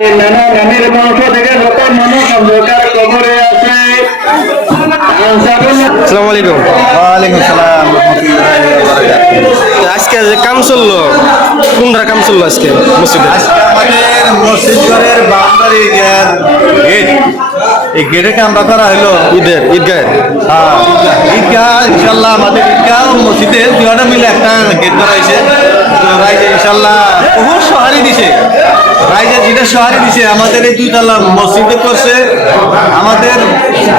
নানা নানির বংশ থেকে নতুন মানুষ অন্ধকার কবরে আছে। আসসালামু আলাইকুম। ওয়ালাইকুম সালাম রাহমাতুল্লাহি ওয়া বারাকাতুহু। আজকে যে কাম চললো, কোনটা কাম চললো আজকে মসজিদে? আজকে আমাদের মসজিদ ঘরের বাউন্ডারি গেট, এই গেটে কামটা করা হলো ঈদগাহের। হ্যাঁ, ঈদগাহ ইনশাল্লাহ আমাদের ঈদগাহ ও মসজিদের দুইটা মিলে একটা গেট করা হয়েছে। তো রাইজে ইনশাল্লাহ বহু সহারি দিছে, রাইজে যেটা সহারি দিছে আমাদের এই দুইতলা মসজিদে করছে, আমাদের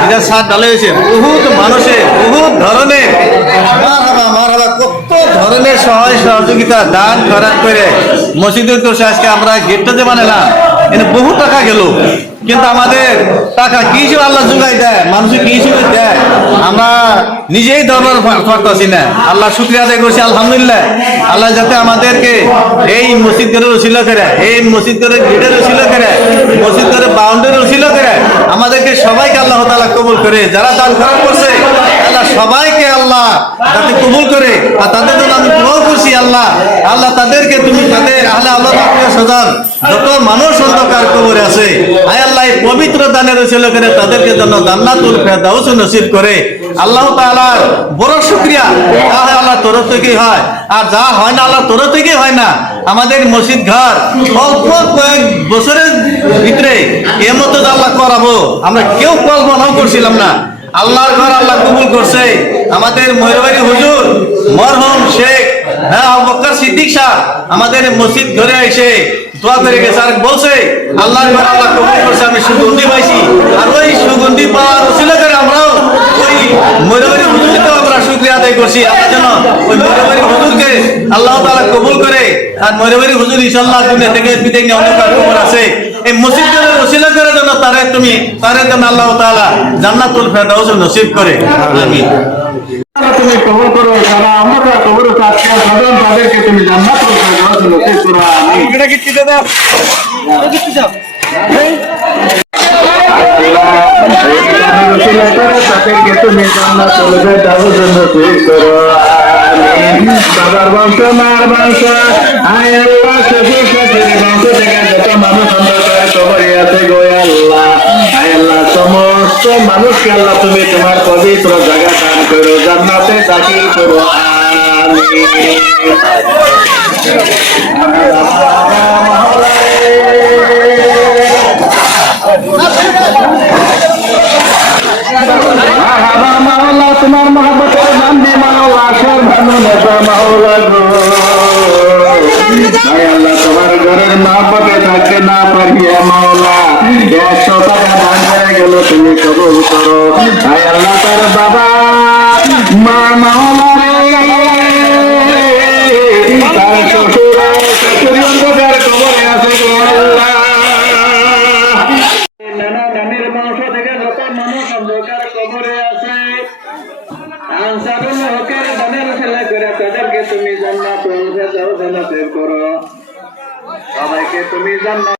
যেটা ছাদ ঢালাই হয়েছে বহুত মানুষে বহুত ধরনের মারহাবা মারহাবা কত ধরনের সহায় সহযোগিতা দান খরচ করে মসজিদে করছে। আজকে আমরা গেটটা যে বানালাম এখানে বহু টাকা গেল, কিন্তু আমাদের টাকা কি হিসেবে আল্লাহ জোগাই দেয়, মানুষের কি হিসেবে দেয় আমরা নিজেই দরবার পারতেছি না। আল্লাহ শুকরিয়া আদায় করছি আলহামদুলিল্লাহ। আল্লাহ যাতে আমাদেরকে এই মসজিদ করে রসিলা করে, এই মসজিদ করে গেটের রসিলা করে, মসজিদ করে বাউন্ডারি রসিলা করে আমাদেরকে সবাইকে আল্লাহ তাআলা কবুল করে, যারা দান খরচ করছে আল্লাহ সবাইকে আল্লাহ যাতে কবুল করে। আর তাদের জন্য আমি দোয়া করছি আল্লাহ, আল্লাহ তাদেরকে তুমি তাদের আহলে আল্লাহ সজান যত মানুষ অন্ধকার কবরে আছে আয় আল্লাহ এই পবিত্র দানের রসিলা করে তাদেরকে জন্য জান্নাতুল ফেরদাউস নসিব করে। আল্লাহ তাআলার বড় শুকরিয়া, আল্লাহ তরফ থেকেই হয়, আর যা হয় না আল্লাহ তরফ থেকেই হয় না। আমাদের মসজিদ ঘর অল্প কয়েক বছরের ভিতরে এমত আল্লাহ করাবো আমরা কেউ কল্পনাও করছিলাম না। আল্লাহর ঘর আল্লাহ কবুল করছে। আমাদের ময়ূরবাড়ি হুজুর মরহুম শেখ আবু বকর সিদ্দিক সাহেব আমাদের মসজিদ ঘরে এসে দোয়া করে গেছে আর বলছে আল্লাহর ঘর আল্লাহ কবুল করছে, আমি সুগন্ধি পাইছি। আর ওই সুগন্ধি পাওয়ার উসিলা করে আমরাও ওই ময়ূরবাড়ি হুজুরকেও আমরা শুকরিয়া আদায় করছি। আমার জন্য ওই ময়ূরবাড়ি হুজুরকে আল্লাহ তাআলা কবুল করে। আর ময়ূরবাড়ি হুজুর ইনশাআল্লাহ দুনিয়া থেকে বিদায় নিয়ে অন্ধকার কবর আছে। এই মসজিদের ওসিলা করার জন্য তারে জন্য আল্লাহ তাআলা জান্নাতুল ফেরদাউস নসিব করে। আমিন। তুমি কবর করো, যারা আমরা কবর আত্মীয় স্বজন তাদেরকে তুমি জান্নাতুল ফেরদাউস নসিব করো। আমিন। এটা কি দিতে দাও? তাদেরকে তুমি জান্নাতুল ফেরদাউস নসিব করো। আমিন। বাবার বংশ মার বংশ আয় আল্লাহ শ্বশুর শাশুড়ি বংশ থেকে যত মানুষ অন্ধকার কবরে আছে গো আল্লাহ, আয় আল্লাহ সমস্ত মানুষকে আল্লাহ তুমি তোমার পবিত্র জায়গা দান করো, জান্নাতে দাখিল করো। আমিন। মারহাবা মাওলা তোমার মহব্বতের বান্দি মাওলা সর ভালো নেতা মাওলা গো, আয় আল্লাহ তোমার ঘরের মহব্বতে থাকতে না পারিয়া মাওলা 100 টাকা দান হয়ে গেল তুমি কবুল করো। আয় আল্লাহ তার বাবা মা মাওলা রে, তার শ্বশুর শাশুড়ি অন্ধকার কবরে আছে গো আল্লাহ। নানা নানির বংশ থেকে নতুন মানুষ অন্ধকার কবরে আছে। আনসারুল হকের দানের খেলা করে তাদেরকে তুমি জান্নাতুল ফেরদাউস নসিব করো, সবাইকে তুমি জান্নাত